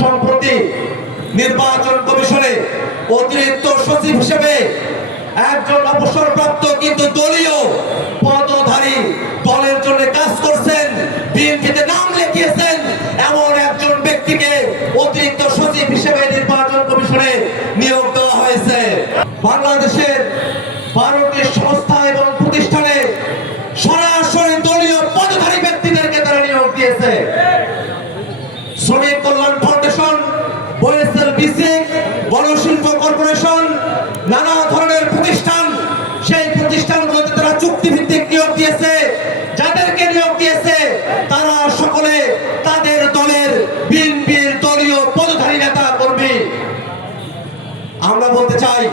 সম্প্রতি নির্বাচন কমিশনে অতিরিক্ত সচিব হিসেবে একজন অবসরপ্রাপ্ত কিন্তু দলীয় পদধারী দলের জন্য কাজ করছেন, বিএনপিতে নাম লিখিয়েছেন এমন একজন ব্যক্তিকে অতিরিক্ত সচিব হিসেবে নির্বাচন কমিশনে নিয়োগ দেওয়া হয়েছে। বাংলাদেশের 12টি সংস্থা এবং প্রতিষ্ঠানে সরাসরি দলীয় পদধারী ব্যক্তিদেরকে তারা নিয়োগ দিয়েছে। শ্রমিক কল্যাণ ফাউন্ডেশন, ওএসএলবিসি, গণশিল্প কর্পোরেশন, নানা ধরনের প্রতিষ্ঠান, সেই প্রতিষ্ঠানগুলোতে তারা চুক্তিভিত্তিক নিয়োগ দিয়েছে। যাদেরকে নিয়োগ দিয়েছে তারা সকলে তাদের দলের বিএনপির দলীয় পদধারী নেতা কর্মী। আমরা বলতে চাই,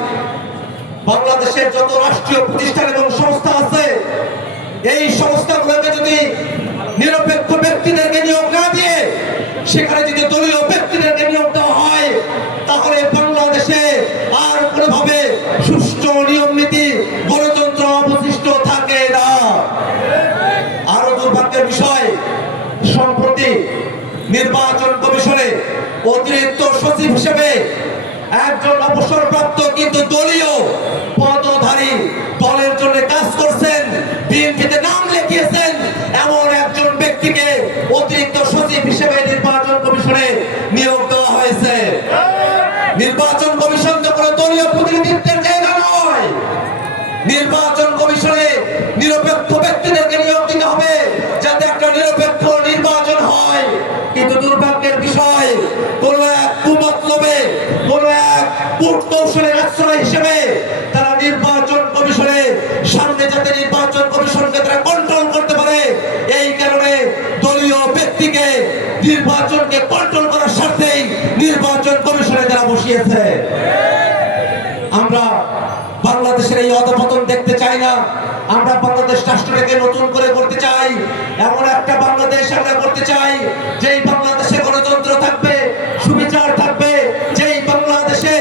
বাংলাদেশের যত রাষ্ট্রীয় প্রতিষ্ঠান এবং সংস্থা আছে, এই সংস্থাগুলোকে যদি নিরপেক্ষ ব্যক্তিদেরকে নিয়োগ না দিয়ে সেখানে যদি দলীয় ব্যক্তিদেরকে নিয়োগ দেওয়া হয়, তাহলে বাংলাদেশে আর কোনোভাবে সুষ্ঠু নিয়ম নীতি গণতন্ত্র অবশিষ্ট থাকে না। আরো দুর্ভাগ্যের বিষয়, সম্প্রতি নির্বাচন কমিশনে অতিরিক্ত সচিব হিসেবে একজন অবসরপ্রাপ্ত কিন্তু দলীয় পদধারী দলের জন্য কাজ করছেন, বিএনপিতে নাম লিখিয়েছেন এমন একজন ব্যক্তিকে অতিরিক্ত সচিব হিসেবে নির্বাচন কমিশনে নিয়োগ দেওয়া হয়েছে। নির্বাচন কমিশন তো কোনো দলীয় প্রতিনিধিত্বের জায়গা নয়। নির্বাচন কমিশনে নিরপেক্ষ ব্যক্তিদেরকে নিয়োগ দিতে হবে যাতে একটা নিরপেক্ষ নির্বাচন হয়। কিন্তু দুর্ভাগ্যের বিষয়, কোন এক কুমতলবে, কোন এক কূটকৌশলের আশ্রয় হিসেবে তারা নির্বাচন কমিশনে সামনে যাতে নির্বাচন কমিশনকে তারা কন্ট্রোল করতে পারে, এই কারণে দলীয় ব্যক্তিকে নির্বাচনকে কন্ট্রোল করার স্বার্থেই নির্বাচন কমিশনে তারা বসিয়েছে। আমরা বাংলাদেশের এই অধপতন দেখতে চাই না। আমরা বাংলাদেশ রাষ্ট্রটাকে নতুন করে করতে চাই, এমন একটা বাংলাদেশ আমরা করতে চাই যেই বাংলাদেশে গণতন্ত্র থাকবে, সুবিচার থাকবে, যেই বাংলাদেশে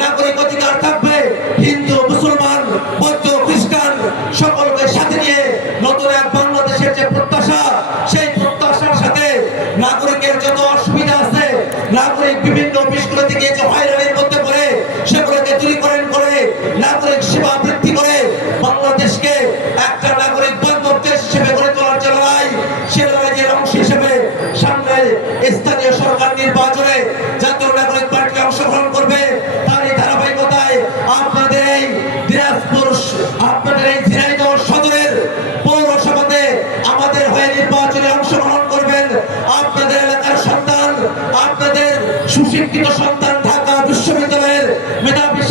নাগরিক অধিকার থাকবে, হিন্দু, মুসলমান, বৌদ্ধ, খ্রিস্টান সকলকে সাথে নিয়ে নতুন এক বাংলাদেশের যে প্রত্যাশা, সেই প্রত্যাশার সাথে নাগরিকের যত অসুবিধা আছে, নাগরিক বিভিন্ন অফিসগুলো থেকে যে হয়রানির মধ্যে পড়ে সেগুলোকে দূরীকরণ করে নাগরিক সেবা বৃদ্ধি করে বাংলাদেশকে একটা নাগরিক বান্ধব দেশ হিসেবে গড়ে তোলার যে লড়াই, সে লড়াইয়ের অংশ হিসেবে সামনে স্থানীয় সরকার নির্বাচনে জাতীয় নাগরিক পার্টি অংশগ্রহণ করবে। তারই ধারাবাহিকতায় আপনাদের এই দিনাজপুর, আপনাদের এই ঝিনাইদহ সদরের পৌরসভাতে আমাদের হয়ে নির্বাচনে অংশগ্রহণ করবেন আপনাদের এলাকার সন্তান, আপনাদের সুশিক্ষিত সন্তান, ঢাকা বিশ্ববিদ্যালয়ের মেধাবী